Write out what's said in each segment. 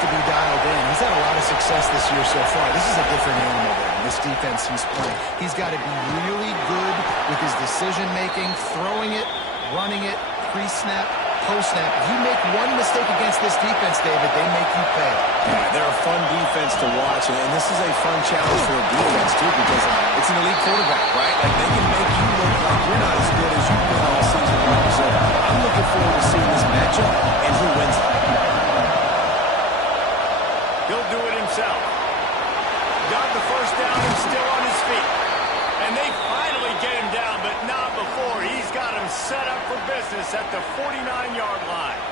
to be dialed in. He's had a lot of success this year so far. This is a different animal there. This defense he's playing. He's got to be really good with his decision-making, throwing it, running it, pre-snap, post-snap. If you make one mistake against this defense, David, they make you pay. Yeah, they're a fun defense to watch, and this is a fun challenge for a defense, too, because it's an elite quarterback, right? Like, they can make you look like you're not as good as you've been all season long. So I'm looking forward to seeing this matchup and who wins it. He'll do it himself. Got the first down and still on his feet. And they finally get him down, but not before. He's got him set up for business at the 49-yard line.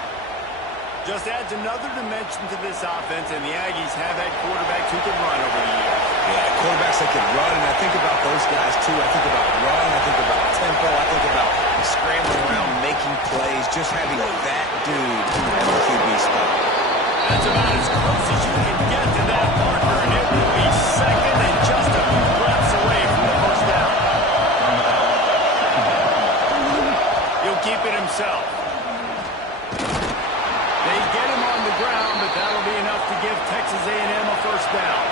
Just adds another dimension to this offense, and the Aggies have had quarterbacks who can run over the years. Yeah, quarterbacks that can run, and I think about those guys, too. I think about run, I think about tempo, I think about scrambling around, making plays, just having that dude at the QB spot. That's about as close as you can get to that marker, and it will be second and just a few breaths away from the first down. He'll keep it himself. They get him on the ground, but that'll be enough to give Texas A&M a first down.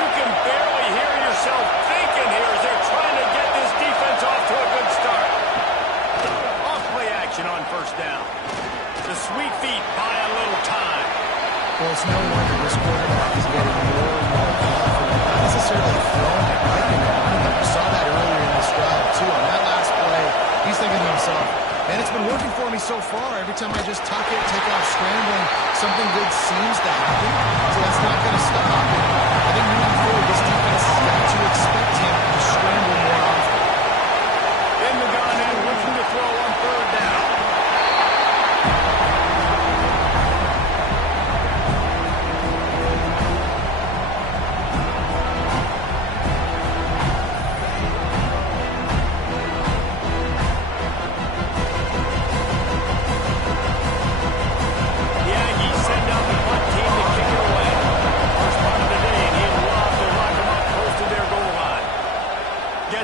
You can barely hear yourself thinking here as they're trying to get this defense off to a good start. Off-play action on first down. The sweet feet buy a little time. Well, it's no wonder this quarterback is getting more and more confident. Not necessarily throwing it, right? We saw that earlier in this drive, too. On that last play, he's thinking to himself, man, it's been working for me so far. Every time I just tuck it, take off scrambling, something good seems to happen. So that's not going to stop. And I think moving forward, this defense has got to expect him to scramble more often. In the gun and looking to throw on third down.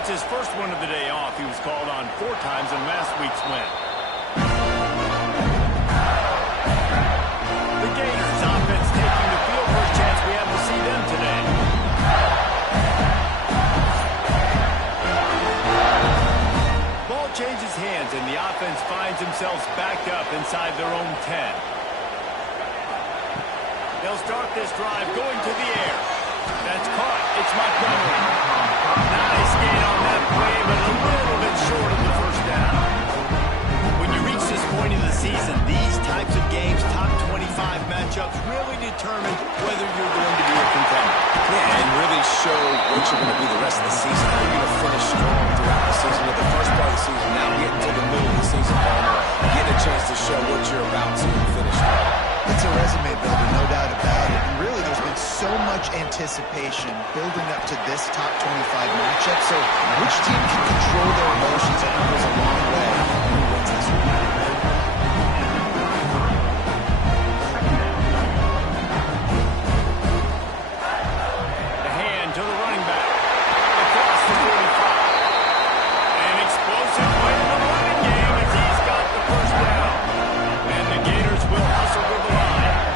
His first one of the day off. He was called on 4 times in last week's win. The Gators offense taking the field. First chance we have to see them today. Ball changes hands and the offense finds themselves backed up inside their own 10. They'll start this drive going to the air. That's caught. It's Montgomery. Nice gain on that play, but a little bit short of the first down. When you reach this point in the season, these types of games, top 25 matchups, really determine whether you're going to be a contender. Yeah, and really show what you're going to be the rest of the season. How you're going to finish strong throughout the season. With the first part of the season, now getting to the middle of the season, getting a chance to show what you're about to finish strong. It's a resume builder, no doubt about it. And really, there's been so much anticipation building up to this top 25 matchup. So which team can control their emotions, I think, goes a long way. Who wins this one? The hand to the running back. Across the 45. An explosive play in the running game as he's got the first down. And the Gators will hustle to the line.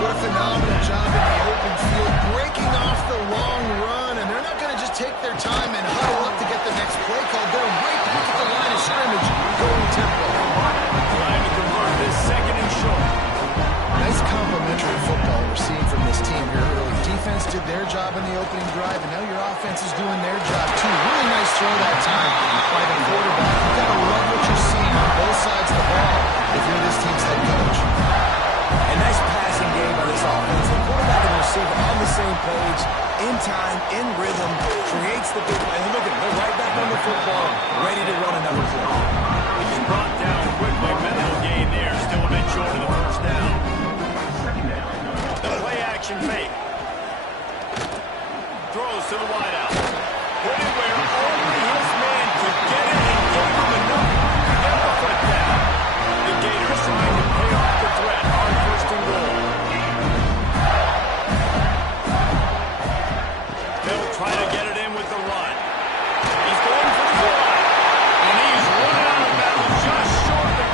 What a phenomenal job in the open field, breaking off the long run, and they're not going to just take their time and huddle up to get the next play call. They're right back at the line of scrimmage, going tempo. Trying to convert this second and short. Nice complementary football we're seeing from this team here early. Defense did their job in the opening drive, and now your offense is doing their job too. Really nice throw that time by the quarterback. You've got to love what you're seeing on both sides of the ball if you're this team's head coach. A nice passing game by this offense. The quarterback and the receiver on the same page, in time, in rhythm, creates the big play. And look at them, they're right back on the football, ready to run another play. He's brought down quickly. Mental gain there, still a bit short of the first down. The play action fake. Throws to the wideout. Put it where only his man could get it and give him enough to get the foot down. The Gators trying to pay off the threat on first and goal. They'll try to get it in with the run. He's going for the fly. And he's running out of bounds just short of the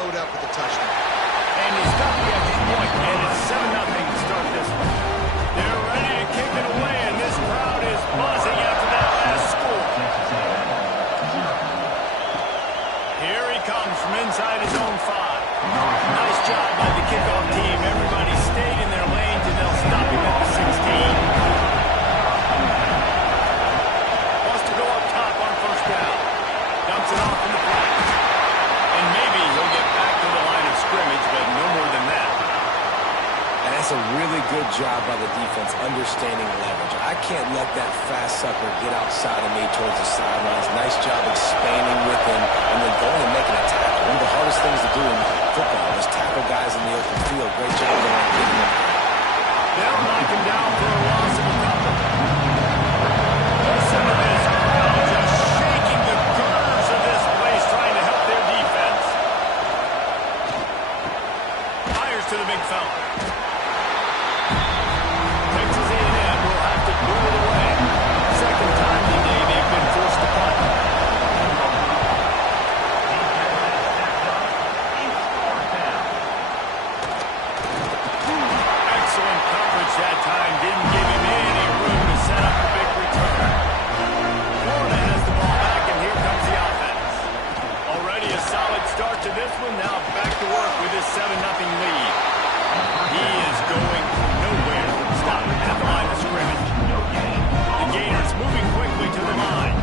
showed up with a touchdown. And he's got the extra point, and it's 7-0 to start this one. They're ready to kick it away, and this crowd is buzzing after that last score. Here he comes from inside his own 5. Nice job by the kickoff team. Everybody stayed in their lanes, and they'll stop him at the 16. Wants to go up top on first down. Dumps it off in the flat. And maybe he'll get back to the line of scrimmage, but no more than that. And that's a really good job by the defense understanding leverage. I can't let that fast sucker get outside of me towards the sidelines. Nice job expanding with him and then going and making a tackle. One of the hardest things to do in football is tackle guys in the open field. Great job going and getting them. They'll knock him down for a loss of a couple. Listen to this crowd just shaking the gutters of this place, trying to help their defense. Fires to the big fella. Texas A&M will have to boot it away. Second time today they've been forced to punt. Excellent coverage that time. Didn't give him any room to set up a big return. Florida has the ball back, and here comes the offense. Already a solid start to this one. Now back to work with his 7-0 lead. He is going nowhere. Stop at the line of scrimmage. The Gators moving quickly to the line.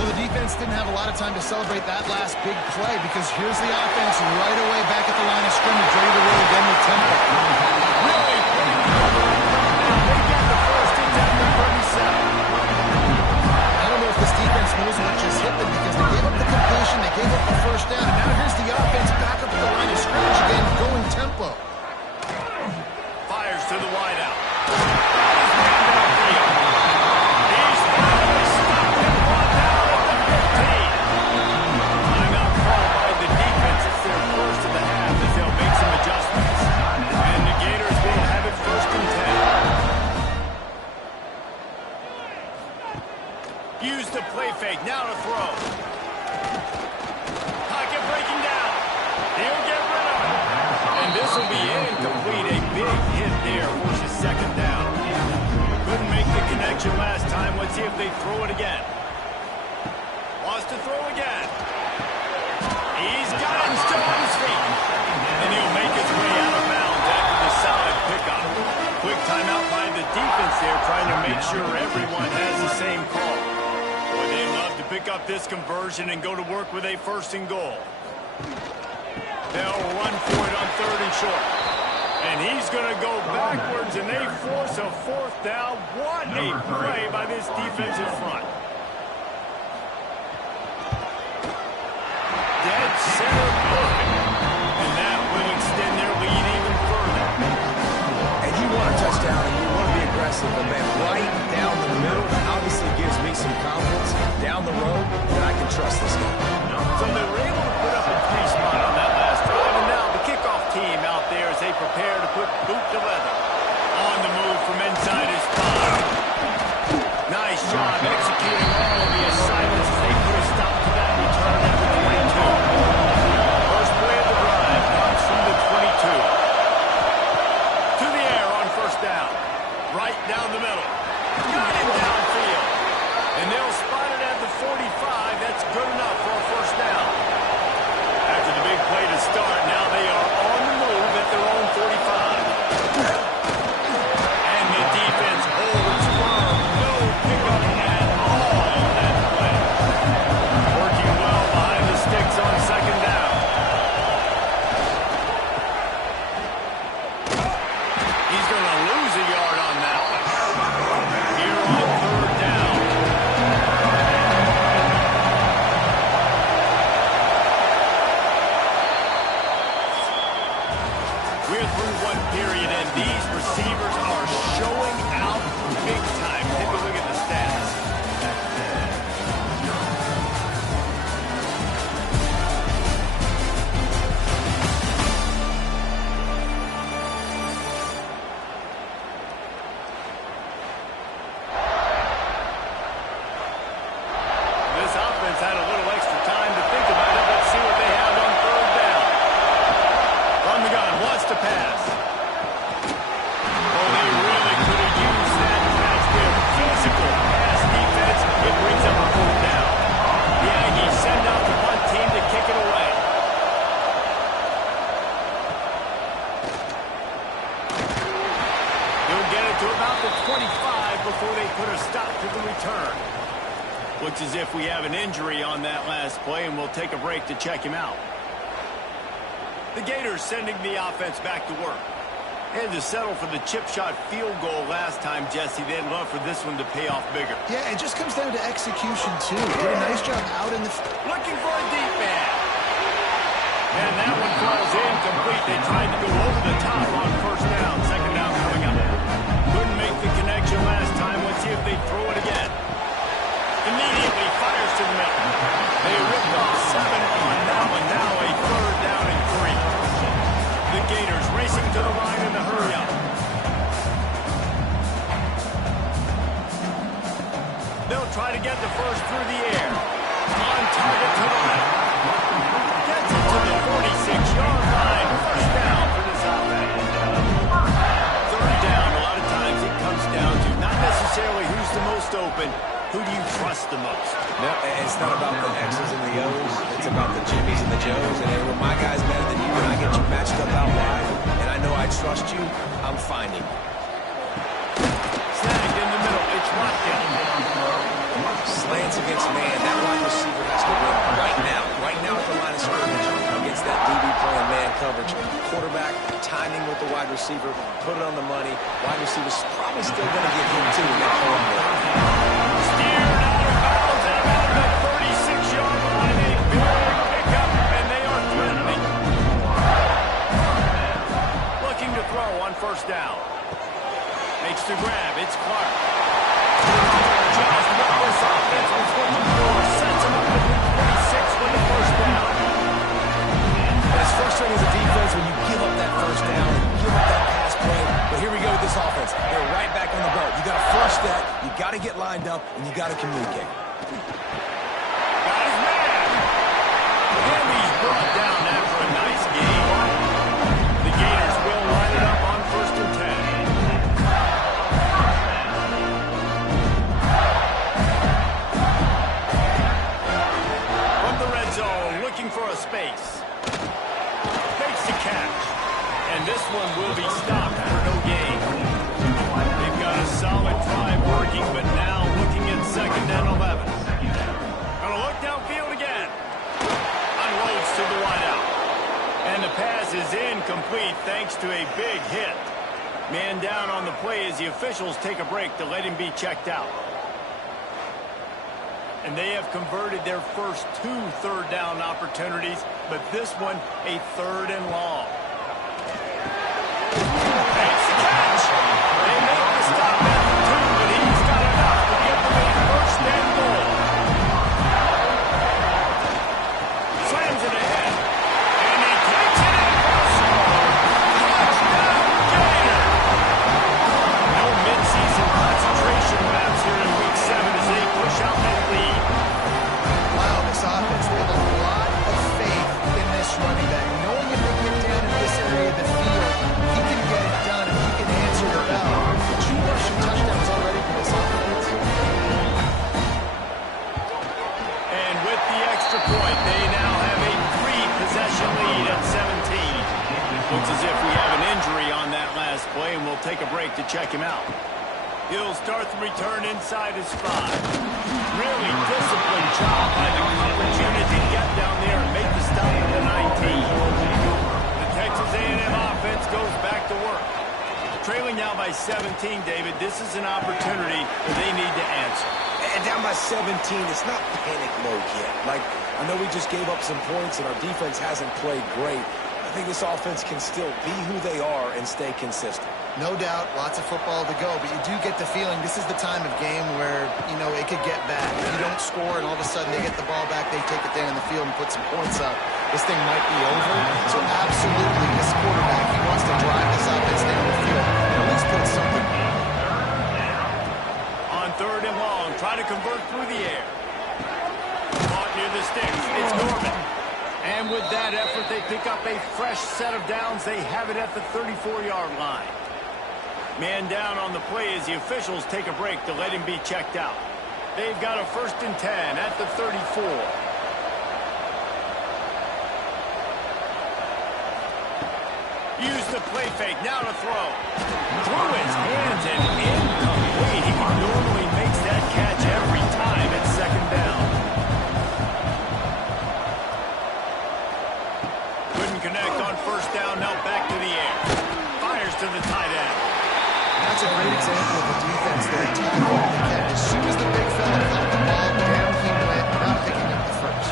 Well, the defense didn't have a lot of time to celebrate that last big play because here's the offense right away back at the line of scrimmage, ready to roll again with tempo. Really putting the number on now. They get the first attempt at 37. I don't know if this defense knows what just hit them because they gave up the completion, they gave up the first down, and now here's the offense back up at the line of scrimmage again, going tempo. Fires to the wideout. He's man downfield. He's finally stopped and brought down at the 15. Timeout called by the defense. It's their first of the half as they'll make some adjustments. And the Gators will have it first and 10. Use the play fake. Now to throw. Pocket breaking down. He'll get rid of it. And this will be incomplete. A big hit there forces second down. Couldn't make the connection last time. Let's see if they throw it again. Wants to throw again. He's got it still on his feet. And he'll make his way out of bounds after the solid pickup. Quick timeout by the defense there, trying to make sure everyone has the same call. Boy, they love to pick up this conversion and go to work with a first and goal. They'll run for it on third and short. And he's going to go backwards, and they force a fourth down. What a play by this defensive front. Dead center perfect. And that will extend their lead even further. And you want a touchdown and you want to be aggressive, but man, right down the middle obviously gives me some confidence down the road that I can trust this guy. So they were able to put up a 3-spot on that last drive, and now the kickoff team out there as they prepare to put boot to leather. On the move from inside his 5. Nice job executing all of the assignments as they put a stop to that return at the 22. First play of the drive comes from the 22. To the air on first down. Right down the middle. Got him downfield. And they'll spot it at the 45. That's good enough for a first down. After the big play to start, now they are on the move at their own 45. And the defense holds firm. No pickup at a stop to the return. Looks as if we have an injury on that last play, and we'll take a break to check him out. The Gators sending the offense back to work. Had to settle for the chip shot field goal last time, Jesse. They'd love for this one to pay off bigger. Yeah, it just comes down to execution, too. Did a nice job out in the... Looking for a deep man. And that one falls incomplete. They tried to go over the top on first down. Second down coming up. Couldn't make the connection last time. Let's see if they throw it again. Immediately fires to the middle. They ripped off 7 on now, and now a third down and 3. The Gators racing to the line in the hurry-up. They'll try to get the first through the air. On target to the left. Gets it to the 46-yard line. First down for this offense. Third down, a lot of times it comes down to not necessarily who's the most open, who do you trust the most? No, it's not about the X's and the O's. It's about the Jimmys and the Joes. And when my guy's better than you and I get you matched up out wide, and I know I trust you, I'm finding you. Snagged in the middle. It's Watkins. Slants against man. That wide receiver has to win right now at the line of scrimmage against that DB playing man coverage. Quarterback, timing with the wide receiver, put it on the money. Wide receiver's probably still going to get him too in that home game. Steered out of bounds at about the 36-yard line. A big pickup, and they are threatening. Looking to throw on first down. Makes the grab. It's Clark. Just what this offense was looking for. Sets him up at 46 for the first down. It's frustrating as a defense when you give up that first down, give up that pass play. But here we go with this offense. They're right back on the boat. You got to flush that, you got to get lined up, and you got to communicate. Got his man. And he's brought down after a nice game. The Gators will line it up on first and 10. From the red zone, looking for a space. Fakes the catch. And this one will be stopped for no gain. They've got a solid drive working, but now looking at second and 11. Gonna look downfield again. Unloads to the wideout. And the pass is incomplete thanks to a big hit. Man down on the play as the officials take a break to let him be checked out. And they have converted their first 2 third-down opportunities, but this one a third and long. Makes the catch. They make the stop at the 2, but he's got enough to give them a first and goal. Slams it ahead, and he takes it in for a score. Touchdown, Gator. No midseason concentration maps here in Week 7 as they push out that lead. Wow, this offense, they have a lot of faith in this running back. Knowing if they get down in this area of the field, he can get it done and he can answer the bell. 2 rushing touchdowns already for this offense. And with the extra point, they now have a 3-possession lead at 17. Looks as if we have an injury on that last play, and we'll take a break to check him out. He'll start the return inside his 5. Really disciplined job by the coverage unit to get down there and make the stop at the 19. The Texas A&M offense goes back to work. Trailing now by 17, David. This is an opportunity that they need to answer. And down by 17, it's not panic mode yet. Like, I know we just gave up some points and our defense hasn't played great. I think this offense can still be who they are and stay consistent. No doubt, lots of football to go, but you do get the feeling this is the time of game where, you know, it could get bad. If you don't score and all of a sudden they get the ball back, they take it down in the field and put some points up, this thing might be over. So absolutely, this quarterback, he wants to drive this offense down the field and at least put something. On third and long, try to convert through the air. Caught near the sticks. It's Norman. And with that effort, they pick up a fresh set of downs. They have it at the 34-yard line. Man down on the play as the officials take a break to let him be checked out. They've got a first and 10 at the 34. Use the play fake, now to throw. Through his hands and incomplete. He normally makes that catch every time at second down. Couldn't connect on first down, now back to the air. Fires to the tight end. That's a great example of the defense there. Tackling the catch. As soon as the big fella caught the ball, down he went, not picking up the first.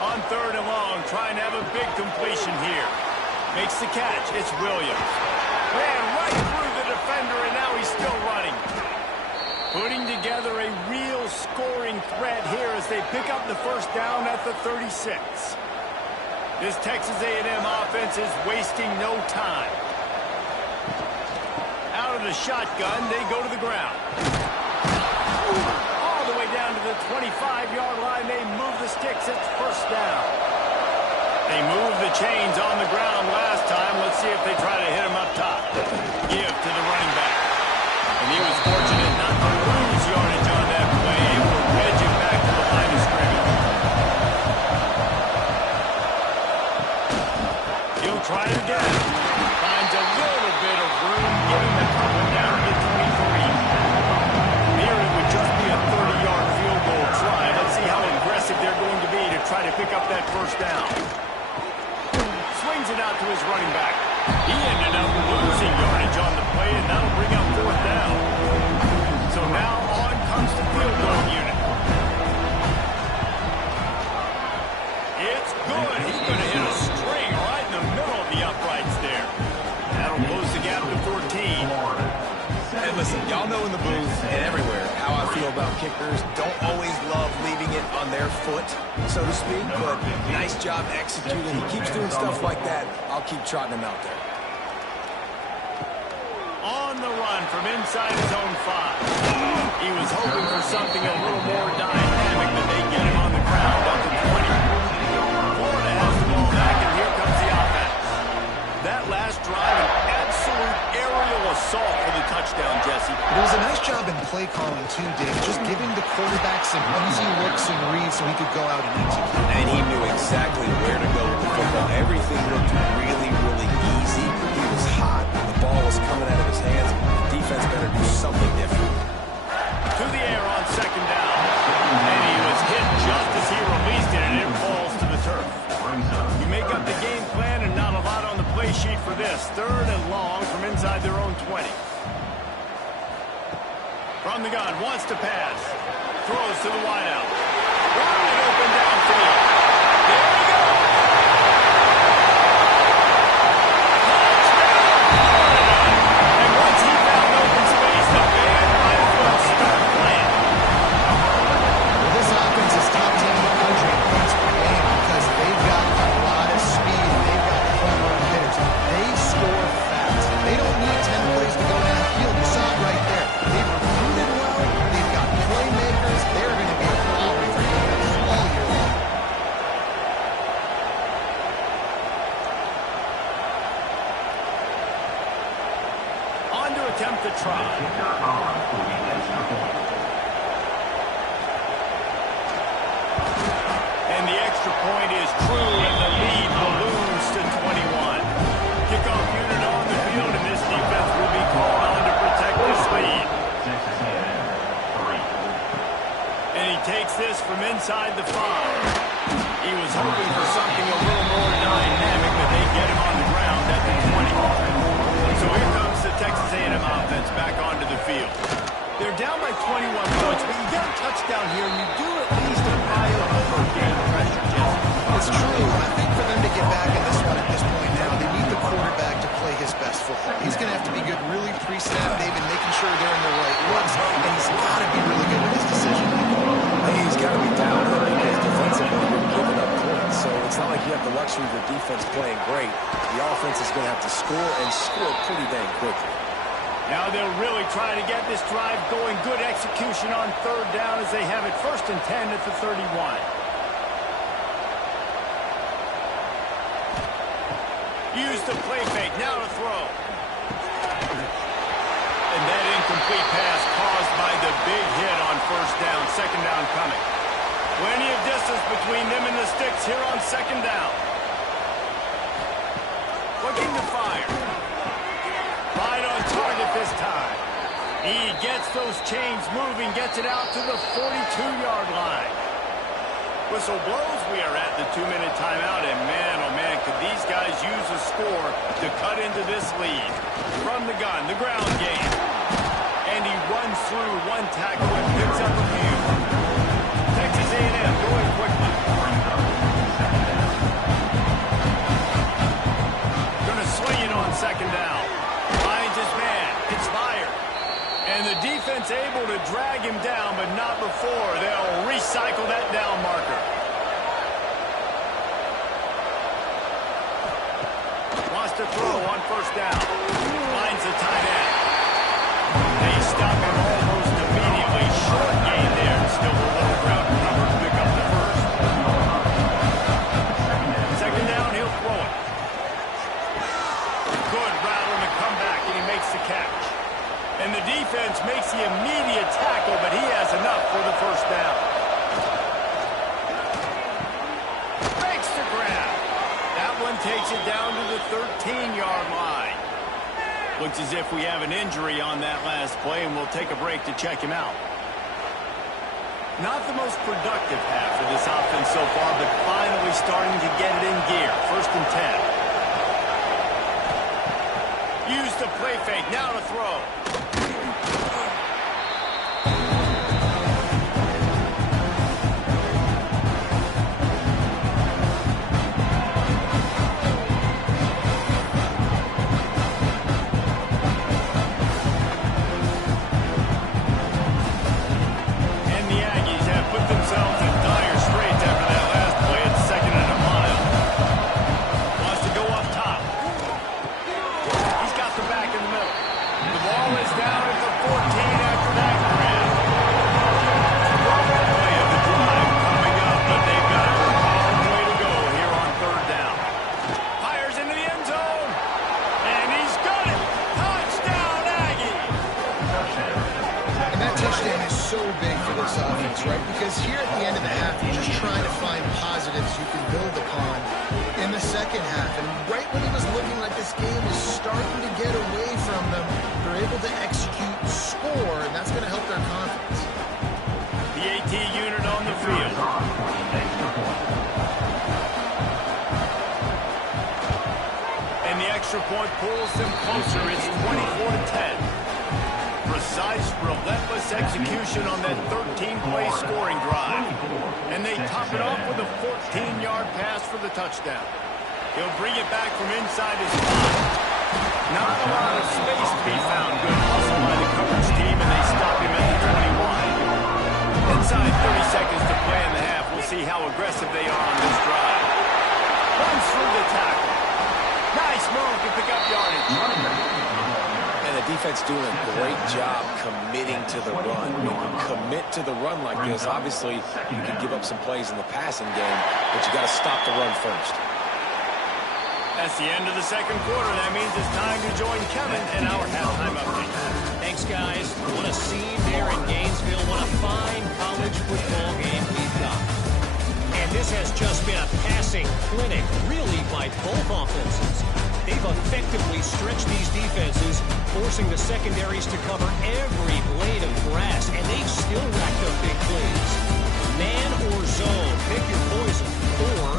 On third and long, trying to have a big completion here. Makes the catch. It's Williams. Ran right through the defender, and now he's still running. Putting together a real scoring threat here as they pick up the first down at the 36. This Texas A&M offense is wasting no time. Out of the shotgun, they go to the ground. All the way down to the 25-yard line, they move the sticks. It's first down. They moved the chains on the ground last time. Let's see if they try to hit him up top. Give to the running back. And he was fortunate not to lose yardage on that play. Able to wedge him back to the line of scrimmage. He'll try it again. Finds a little bit of room, giving the couple down to the 23. Here it would just be a 30-yard field goal try. Let's see how aggressive they're going to be to try to pick up that first down. Swings it out to his running back. He ended up losing yardage on the play, and that'll bring up fourth down. So now on comes the field goal unit. It's good. He's going to hit a string right in the middle of the uprights there. That'll close the gap to 14. And listen, y'all know in the booth and everywhere how I feel about kickers. Don't always love leaving it on their foot, so to speak, but nice job executing. He keeps doing stuff like that. I'll keep trotting him out there. On the run from inside his own 5. He was hoping for something a little more dynamic, but they get him on the ground up to 20. Florida has the ball back, and here comes the offense. That last drive, an absolute aerial assault for the touchdown, Jesse. It was a nice job in play calling, too, Dave. Just giving the quarterback some easy looks and reads so he could go out and execute. And he knew exactly where to go with the football. Everything looked really, really easy. He was hot. The ball was coming out of his hands. The defense better do something different. To the air on second down. And he was hit just as he released it, and it falls to the turf. You make up the game plan, and not a lot on the play sheet for this. Third and long from inside their own 20. From the gun, wants to pass. Throws to the wideout. Wide open downfield. There we go. And once he found open space, the band might as well start playing. Well, this offense is top 10 in the country in points per game because they've got a lot of speed and they've got home run hitters. They score fast. They don't need 10 plays to go downfield. You saw it right there. They've recruited well. They've got playmakers. They're going to be a problem for defense all year long. On to attempt the try. And the extra point is true, and the lead balloons to 21. Kickoff unit on the field, and this defense will be called on to protect this lead. And he takes this from inside the 5. He was hoping for something a little more dynamic, but they get him on the ground at the 20. So here comes the Texas A&M offense back onto the field. They're down by 21 points, but you get a touchdown here, and you do at least a pile up or gain pressure, Jesse. It's true. I think for them to get back in this one at this point now, they need the quarterback to play his best football. He's going to have to be good really pre-snap, David, making sure they're in the right looks, and he's got to be really good with his decision making. I think he's got to be down because defensively you're giving up points. So it's not like you have the luxury of the defense playing great. The offense is going to have to score and score pretty dang quickly. Now they'll really try to get this drive going. Good execution on third down as they have it first and 10 at the 31. Use the play fake. Now to throw. And that incomplete pass caused by the big hit on first down. Second down coming. Plenty of distance between them and the sticks here on second down. Looking to fire. Right on target this time. He gets those chains moving, gets it out to the 42-yard line. Whistle blows. We are at the 2-minute timeout, and man, oh man, could these guys use a score to cut into this lead. From the gun, the ground game. And he runs through one tackle and picks up a few. Texas A&M going quickly. Gonna swing it on second down. Finds his man. It's fired. And the defense able to drag him down, but not before they'll recycle that down marker. Wants to throw on first down. Finds the tight end. They stop him almost immediately. Short gain there. Still a little ground cover to pick up the first. Second down, he'll throw it. Good route on the comeback, and he makes the catch. And the defense makes the immediate tackle, but he has enough for the first down. Makes the grab. That one takes it down to the 13-yard line. Looks as if we have an injury on that last play, and we'll take a break to check him out. Not the most productive half of this offense so far, but finally starting to get it in gear. First and 10. Use the play fake. Now to throw. Right? Because here at the end of the half, you're just trying to find positives you can build upon in the second half. And right when it was looking like this game was starting to get away from them, they're able to execute, score, and that's going to help their confidence. The AT unit on the field. And the extra point pulls them closer. It's 24-10. Precise, relentless execution on that 13-play scoring drive. And they top it off with a 14-yard pass for the touchdown. He'll bring it back from inside his 5. Not a lot of space to be found. Good hustle by the coverage team, and they stop him at the 21. Inside 30 seconds to play in the half. We'll see how aggressive they are on this drive. Runs through the tackle. Nice move to pick up yardage. The defense doing a great job committing to the run. When you commit to the run like this, obviously you can give up some plays in the passing game, but you got to stop the run first. That's the end of the second quarter. That means it's time to join Kevin in our halftime update. Thanks, guys. What a scene there in Gainesville. What a fine college football game we've got. And this has just been a passing clinic, really, by both offenses. They've effectively stretched these defenses, forcing the secondaries to cover every blade of grass, and they've still racked up big plays. Man or zone, pick your poison, or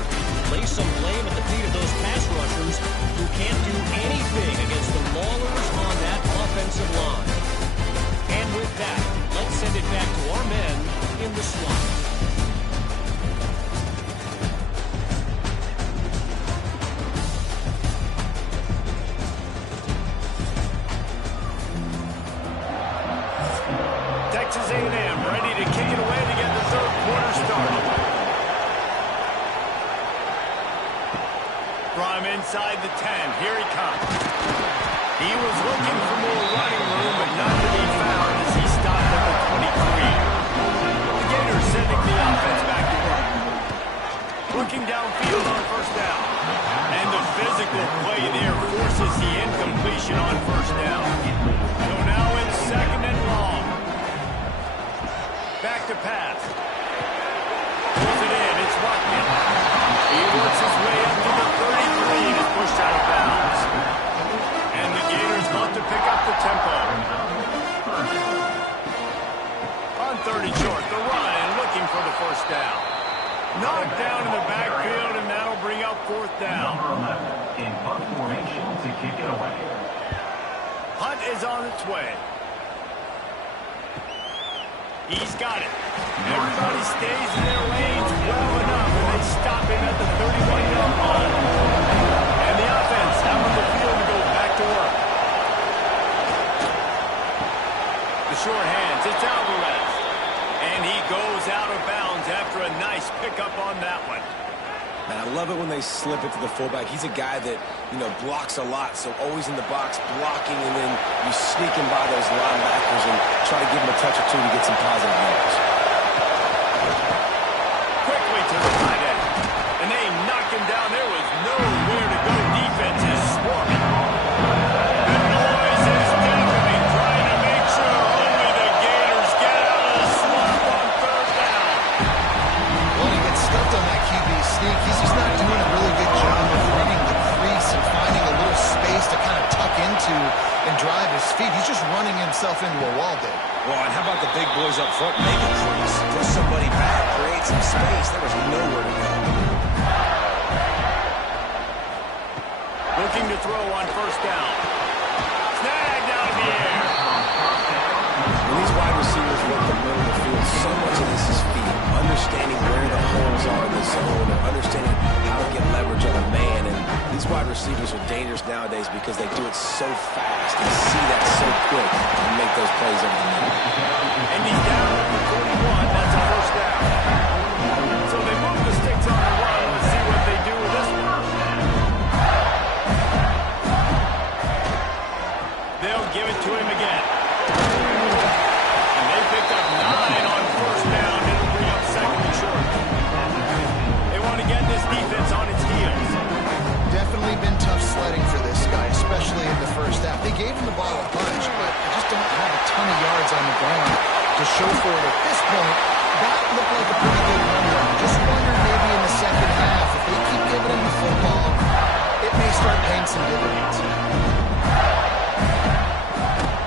lay some blame at the feet of those pass rushers who can't do anything against the maulers on that offensive line. And with that, let's send it back to our men in the slot. Texas A&M ready to kick it away to get the third quarter started. From inside the 10, here he comes. He was looking for more running room, but none to be found as he stopped at the 23. The Gators sending the offense back to work. Looking downfield on first down. And the physical play there forces the incompletion on first down. So now it's second and long. Back to pass. Pulls it in. It's Watkins. He works his way up to the 33 and is pushed out of bounds. third and short. The run and looking for the first down. Knocked down in the backfield, and that'll bring up fourth down. Number 11 in punt formation to kick it away. Hunt is on its way. He's got it. Everybody stays in their lanes well enough, and they stop him at the 31-yard line. And the offense out on the field to go back to work. The short hands, it's Alvarez. And he goes out of bounds after a nice pickup on that one. Man, I love it when they slip it to the fullback. He's a guy that, blocks a lot, so always in the box blocking, and then you sneak him by those linebackers and try to give him a touch or two to get some positive yards. Quickly to the tight end. And they knock him down. There was nowhere to go. Defense is swarming. The noise is deafening, trying to make sure only the Gators get out of the swamp on third down. Well, he gets stuffed on that QB sneak. He's just not doing a really good job of reading the crease and finding a little space to kind of tuck into and drive his feet. He's just running himself into a wall there. Well, and how about the big boys up front making trees? Push somebody back, create some space. There was nowhere to go. Looking to throw on first down. Snagged out of the air. When these wide receivers work the middle of the field, so much of this is feet. Understanding where the holes are in the zone, or understanding how to get leverage on a man. And these wide receivers are dangerous nowadays because they do it so fast and see that so quick and make those plays over the middle. And he's down at the 41. That's a first down. So they move the sticks on the run. Let's see what they do with this one. They'll give it to him again. And they picked up 9 on first down. It'll bring up second and short. They want to get this defense on its heels. Definitely been tough sledding for this guy, especially in the first half. They gave him the ball a bunch, but they just don't have a ton of yards on the ground to show for it at this point. That looked like a pretty good run run. Just wondered maybe in the second half, if they keep giving him the football, it may start paying some dividends.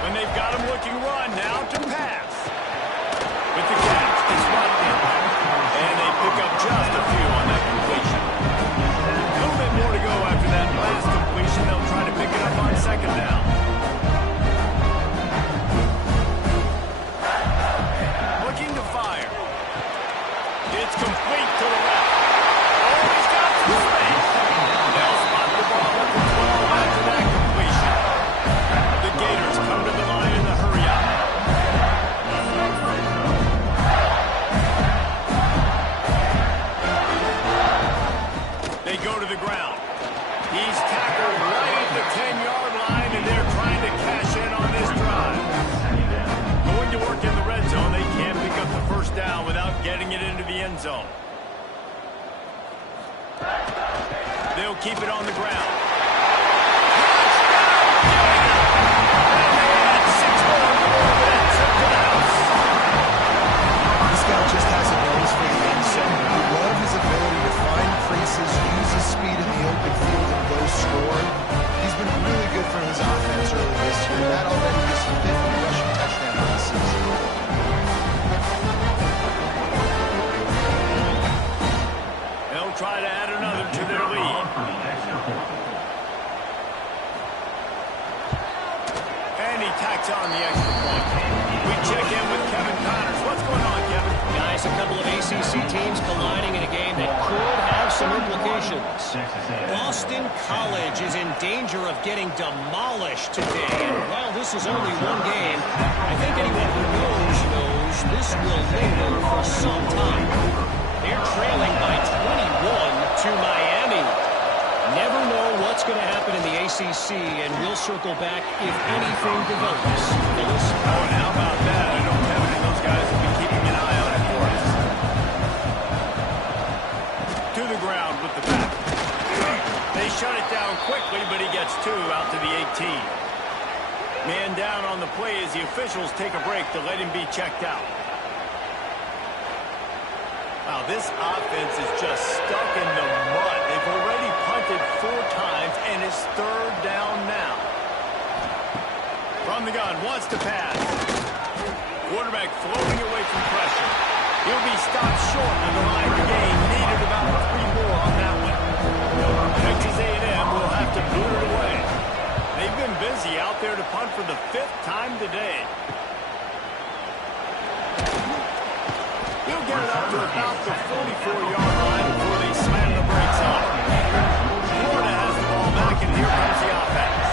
When they've got him looking run, now to pass. With the catch, it's Rodney. And they pick up just a few on that completion. A little bit more to go after that last completion. They'll try to pick it up on second down. Looking to fire. It's complete to the left. Oh, he's got some space. They'll spot the ball at the 12 after that completion. The Gators come to the line in the hurry up. They go to the ground. He's tackled right at the 10-yard line, and they're trying to cash in on this drive. Going to work in the red zone. They can't pick up the first down without getting it into the end zone. They'll keep it on the ground. This guy just has a nose for the end zone. You love his ability to find creases, use his speed in the open field, and go score. He's been really good for his offense early this year. That already is his 5th rushing touchdown of the season. They'll try to add another to their lead. And he tacks on the extra point. We check in with Kevin Connors. What's going on, Kevin? Guys, a couple of ACC teams colliding in a game that could have some implications. Boston College is in danger of getting demolished today. And while this is only one game, I think anyone who knows this will linger for some time. They're trailing by 21 to Miami. Never know what's going to happen in the ACC, and we'll circle back if anything develops. Phyllis? Oh, and how about that? I know Kevin and those guys will be keeping an eye on it for us. To the ground with the back. They shut it down quickly, but he gets 2 out to the 18. Man down on the play as the officials take a break to let him be checked out. Wow, this offense is just stuck in the mud. They've already punted 4 times, and it's 3rd down now. From the gun, wants to pass. Quarterback floating away from pressure. He'll be stopped short of the line to gain. Needed about 3 more on that one. Texas A&M will have to boot it away. They've been busy out there to punt for the 5th time today. He'll get it up to about the 44-yard line before they slam the brakes on it. Florida has the ball back, and here comes the offense.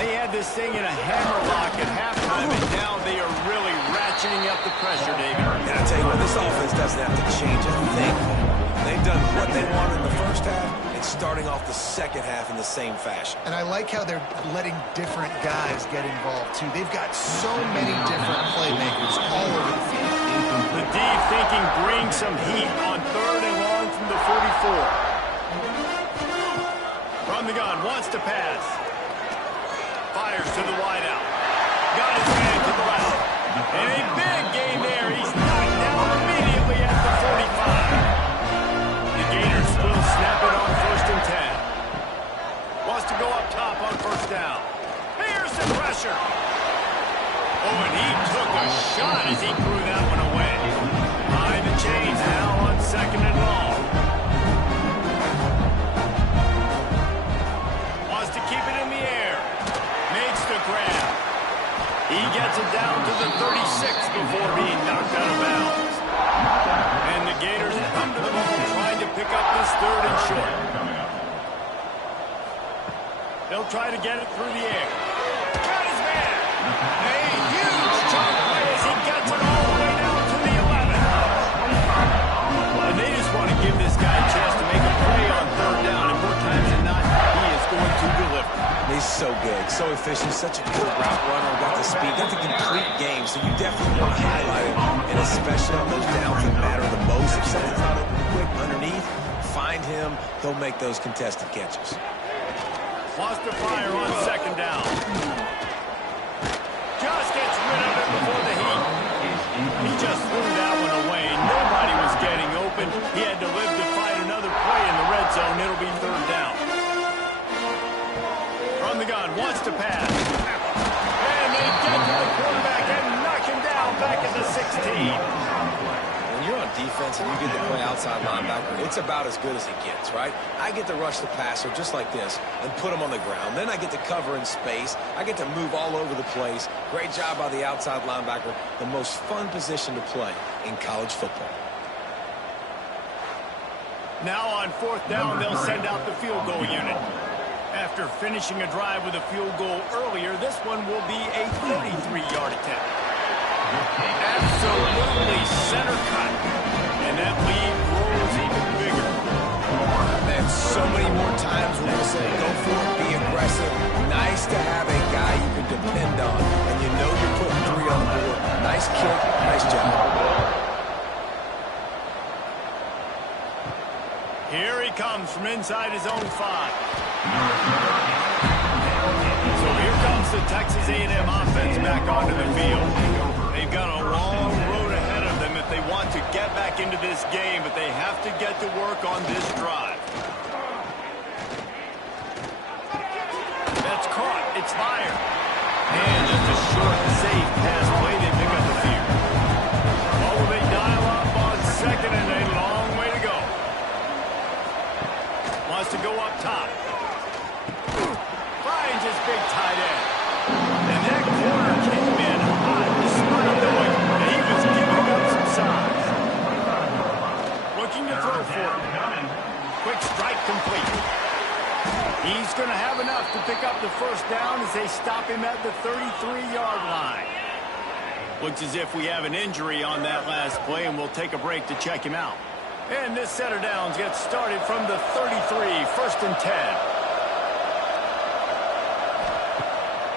They had this thing in a hammerlock at halftime, and now they are really ratcheting up the pressure, David. And I tell you what, this offense doesn't have to change a thing. They've done what they wanted in the first half and starting off the second half in the same fashion. And I like how they're letting different guys get involved, too. They've got so many different playmakers all over the field. The D thinking bring some heat on 3rd and long from the 44. From the gun, wants to pass. Fires to the wideout. Got his man to the left. And a big gain there. He's knocked down immediately at the 45. The Gators will snap it on 1st and 10. Wants to go up top on 1st down. Here's the pressure. Oh, and he took a shot as he threw that one away. Behind the chains now on 2nd and long. Wants to keep it in the air. Makes the grab. He gets it down to the 36 before being knocked out of bounds. And the Gators come to the ball trying to pick up this 3rd and short. They'll try to get it through the air. Got his man. A huge chunk play as he gets it all the way down to the 11. And they just want to give this guy a chance to make a play on 3rd down. And more times than not, he is going to deliver. He's so good, so efficient, such a good route runner, got the speed, got the complete game, so you definitely want to highlight it, and especially on those downs that matter the most. If someone's not open quick underneath, find him, he'll make those contested catches. Wants to fire on 2nd down. Just gets rid of it before the heat. He just threw that one away. Nobody was getting open. He had to live to fight another play in the red zone. It'll be 3rd down. From the gun, wants to pass. And they get to the quarterback and knock him down back at the 16. When you're on defense and you get to play outside linebacker, it's about as good as it gets, right? I get to rush the passer just like this and put him on the ground. Then I get to cover in space. I get to move all over the place. Great job by the outside linebacker. The most fun position to play in college football. Now on 4th down, they'll send out the field goal unit. After finishing a drive with a field goal earlier, this one will be a 33-yard attempt. Absolutely center cut. And that lead grows even bigger. Man, so many more times we're going to say, go for it, be aggressive. Nice to have a guy you can depend on. And you know you're putting 3 on the board. Nice kick, nice job. Here he comes from inside his own 5. So here comes the Texas A&M offense back onto the field. They've got a long road ahead of them if they want to get back into this game, but they have to get to work on this drive. That's caught. It's fired. And just a short, safe pass play. They pick up the field. Well, will they dial up on 2nd and a long way to go? Wants to go up top. Finds his big tight end. And that corner came in hot despite knowing that he was giving up some size. Looking to throw for him. Quick strike complete. He's going to have enough to pick up the 1st down as they stop him at the 33-yard line. Looks as if we have an injury on that last play, and we'll take a break to check him out. And this set of downs gets started from the 33, 1st and 10.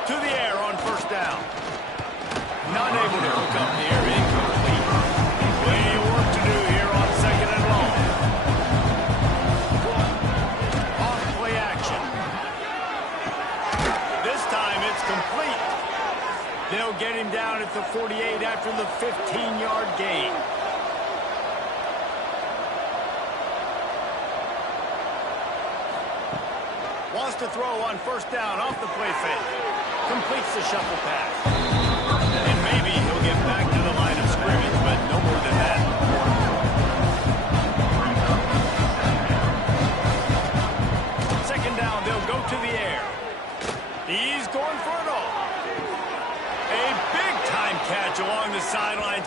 To the air on 1st down. Not able to hook up the air, incomplete. Plenty of work to do here on 2nd and long. Off play action. This time it's complete. They'll get him down at the 48 after the 15-yard gain. Wants to throw on 1st down off the play fake. Completes the shuffle pass. And maybe he'll get back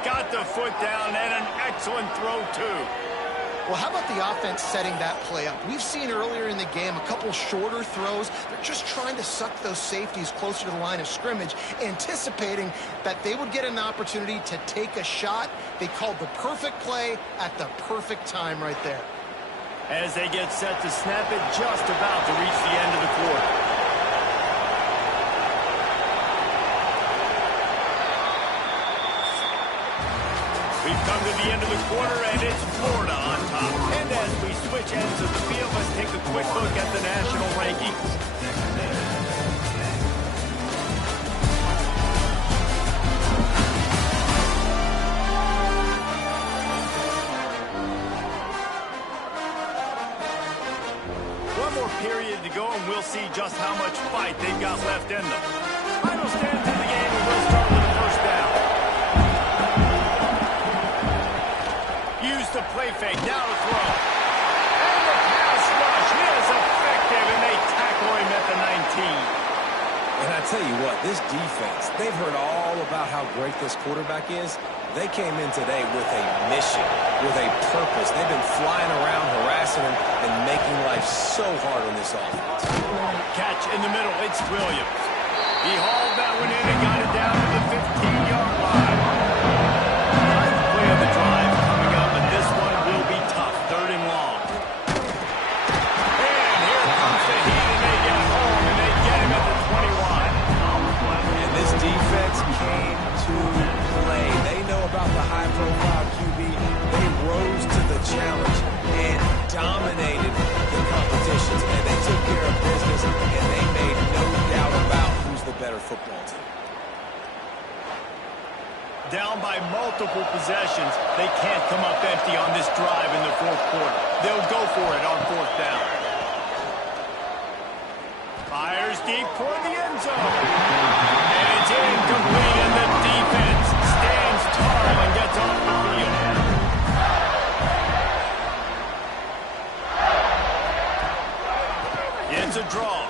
got the foot down and an excellent throw, too. Well, how about the offense setting that play up? We've seen earlier in the game a couple shorter throws. They're just trying to suck those safeties closer to the line of scrimmage, anticipating that they would get an opportunity to take a shot. They called the perfect play at the perfect time right there. As they get set to snap it, just about to reach the end of the quarter. We've come to the end of the quarter, and it's Florida on top. And as we switch ends of the field, let's take a quick look at the national rankings. One more period to go, and we'll see just how much fight they've got left in them. Final stands in the game, and we'll start with the first down. Use the play fake, now to throw. And the pass rush is effective, and they tackle him at the 19. And I tell you what, this defense, they've heard all about how great this quarterback is. They came in today with a mission, with a purpose. They've been flying around, harassing him, and making life so hard on this offense. Catch in the middle, it's Williams. He hauled that one in and got it down to the 15-yard line. Ninth play of the drive coming up, and this one will be tough. 3rd and long. And here comes the heat, and they get home, and they get him at the 21. And this defense came to play. They know about the high-profile QB. They rose to the challenge and dominated the competitions. And they took care of business, and they made no doubt about who's the better football team. Down by multiple possessions, they can't come up empty on this drive in the 4th quarter. They'll go for it on 4th down. Fires deep for the end zone. And it's incomplete, and the defense stands tall and gets off the field. It's a draw.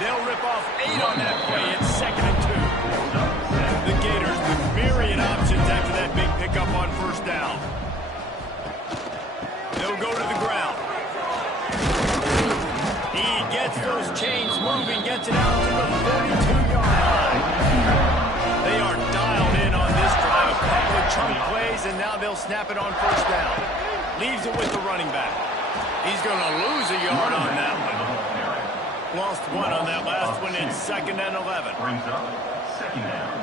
They'll rip off 8 on that play. It's 2nd and 2. The Gators with myriad options after that big pickup on 1st down. They'll go to the ground. He gets those chains moving, gets it out to the 42-yard line. They are dialed in on this drive. A couple of chunk plays, and now they'll snap it on 1st down. Leaves it with the running back. He's going to lose a yard on that one. Lost 1 on that last one. It's 2nd and 11. Brings up 2nd down.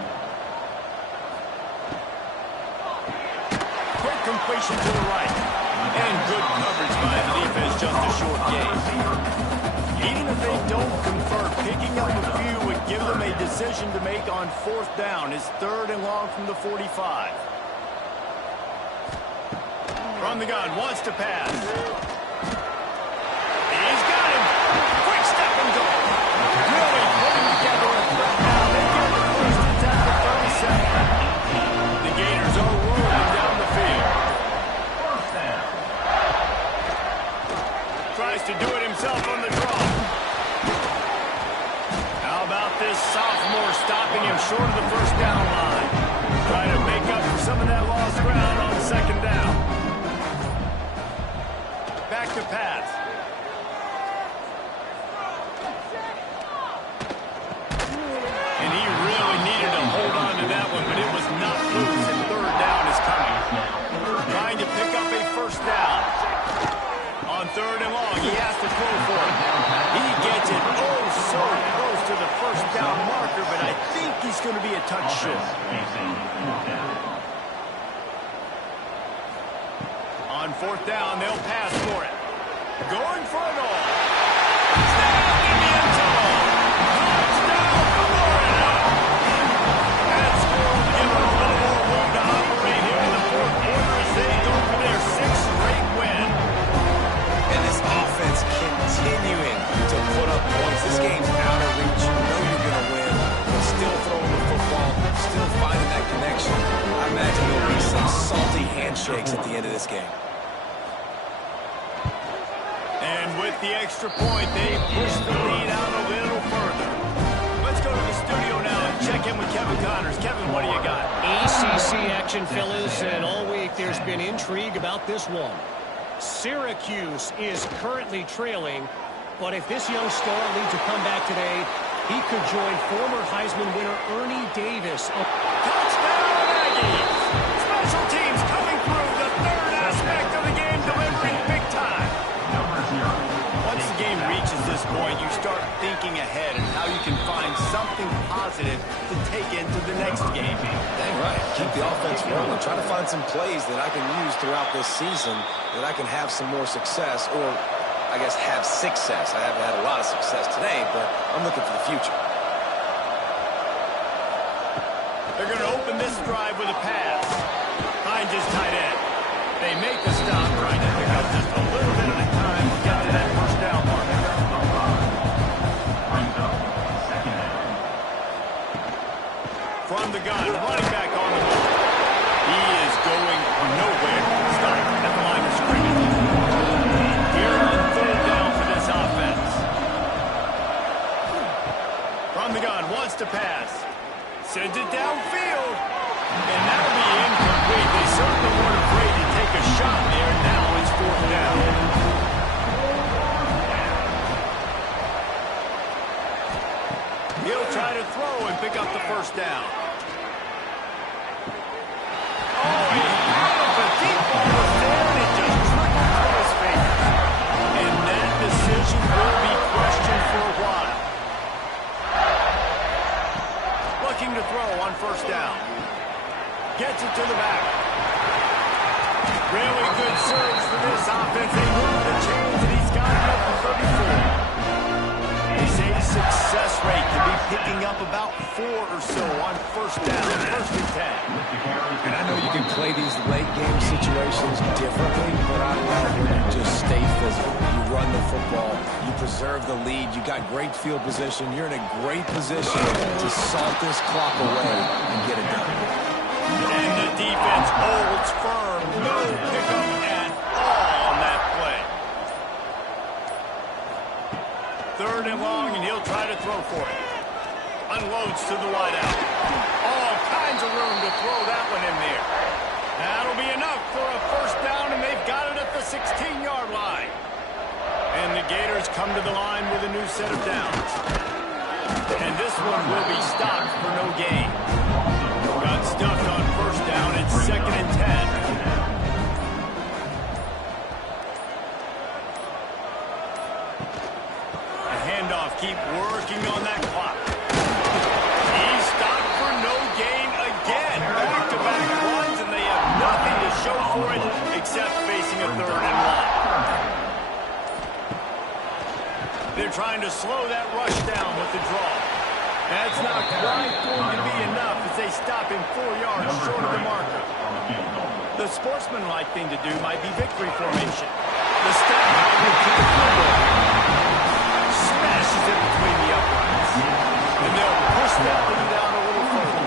Quick completion to the right. And good coverage by the defense, just a short gain. Even if they don't convert, picking up a few would give them a decision to make on 4th down. It's 3rd and long from the 45. From the gun, wants to pass. He's got him. Quick step and go. Really putting together a threat now. They get the first. It's at the 37. The Gators are rolling down the field. Tries to do it himself on the draw. How about this sophomore stopping him short of the 1st down line? Trying to make up for some of that lost ground on 2nd down. Back to pass. And he really needed to hold on to that one, but it was not loose, and 3rd down is coming. Trying to pick up a 1st down. On 3rd and long, he has to throw for it. He gets it so close to the 1st down marker, but I think he's going to be a touch short. On 4th down, they'll pass for it. Going for it all. Snapped in the end zone. Touchdown, Florida. That score will give them a little more room to operate here in the 4th quarter as they go for their 6th straight win. And this offense continuing to put up points. This game's out of reach. You know you're going to win. But still throwing the football, still finding that connection. I imagine there'll be some salty handshakes at the end of this game. And with the extra point, they push the lead out a little further. Let's go go to the studio now and check in with Kevin Connors. Kevin, what do you got? ACC action, fellas, and all week there's been intrigue about this one. Syracuse is currently trailing, but if this young star leads a comeback today, he could join former Heisman winner Ernie Davis. Touchdown, Aggies! Special teams coming through, the third aspect of the game, delivering big time. Once the game reaches this point, you start thinking ahead and how you can find something positive to take into the next game. Dang right. Keep the offense rolling. Try to find some plays that I can use throughout this season that I can have some more success, or I guess have success. I haven't had a lot of success today, but I'm looking for the future. They're going to open this drive with a pass. Hines is tight end. They make the stop, trying to pick up just a little bit at a time to get to that first down mark. From the gun, running back on the move. He is going nowhere. Stop at the line of scrimmage. Here on third down for this offense. From the gun, wants to pass. Sends it downfield. And that'll be incomplete. They certainly weren't afraid to take a shot there. Now it's fourth down. He'll try to throw and pick up the first down. Oh, he had it, but deep ball was there, and it just trickled through his fingers. And that decision will be questioned for a while. Looking to throw on first down. Gets it to the back. Really good surge for this offense. They move the chains, and he's got it up to 34. They say success rate to be picking up about 4 or so on first down, first and 10. And I know you can play these late game situations differently, but I love when you just stay physical. You run the football, you preserve the lead, you got great field position, you're in a great position to salt this clock away and get it done. And the defense holds firm, no pickup at all on that play. Third and long, and he'll try to throw for it. Unloads to the wideout. All kinds of room to throw that one in there. That'll be enough for a first down, and they've got it at the 16-yard line. And the Gators come to the line with a new set of downs. And this one will be stopped for no gain. Got stuffed on first down. It's second and 10. Keep working on that clock. He's stopped for no gain again. Back-to-back runs, and they have nothing to show for it except facing a third and long. They're trying to slow that rush down with the draw. That's not quite going to be enough as they stop him 4 yards short of the marker. The sportsmanlike thing to do might be victory formation. The step out to the field goal. Smashes it between the uprights. And they'll push that lead out a little further.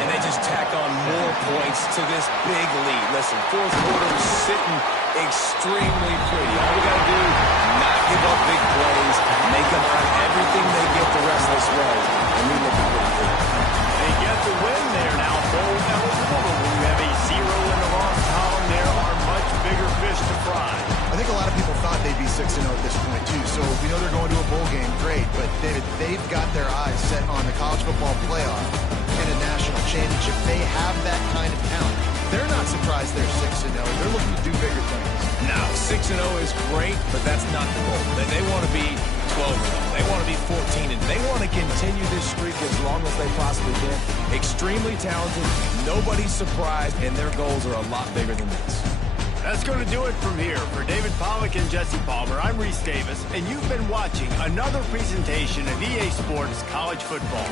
And they just tack on more points to this big lead. Listen, fourth quarter is sitting extremely pretty. All we got to do, not give up big plays, make them earn everything they get the rest of this way, and we look pretty good. They get the win there now. Bowl eligible. When you have a 0 in the loss column, there are much bigger fish to fry. I think a lot of people thought they'd be 6-0 at this point, too. So we know they're going to a bowl game. Great. But, David, they've got their eyes set on the college football playoff and a national championship. They have that kind of talent. They're not surprised they're 6-0. They're looking to do bigger things. Now, 6-0 is great, but that's not the goal. They want to be 12-0. They want to be 14-0. They want to continue this streak as long as they possibly can. Extremely talented. Nobody's surprised, and their goals are a lot bigger than this. That's going to do it from here. For David Pollack and Jesse Palmer, I'm Reese Davis, and you've been watching another presentation of EA Sports College Football.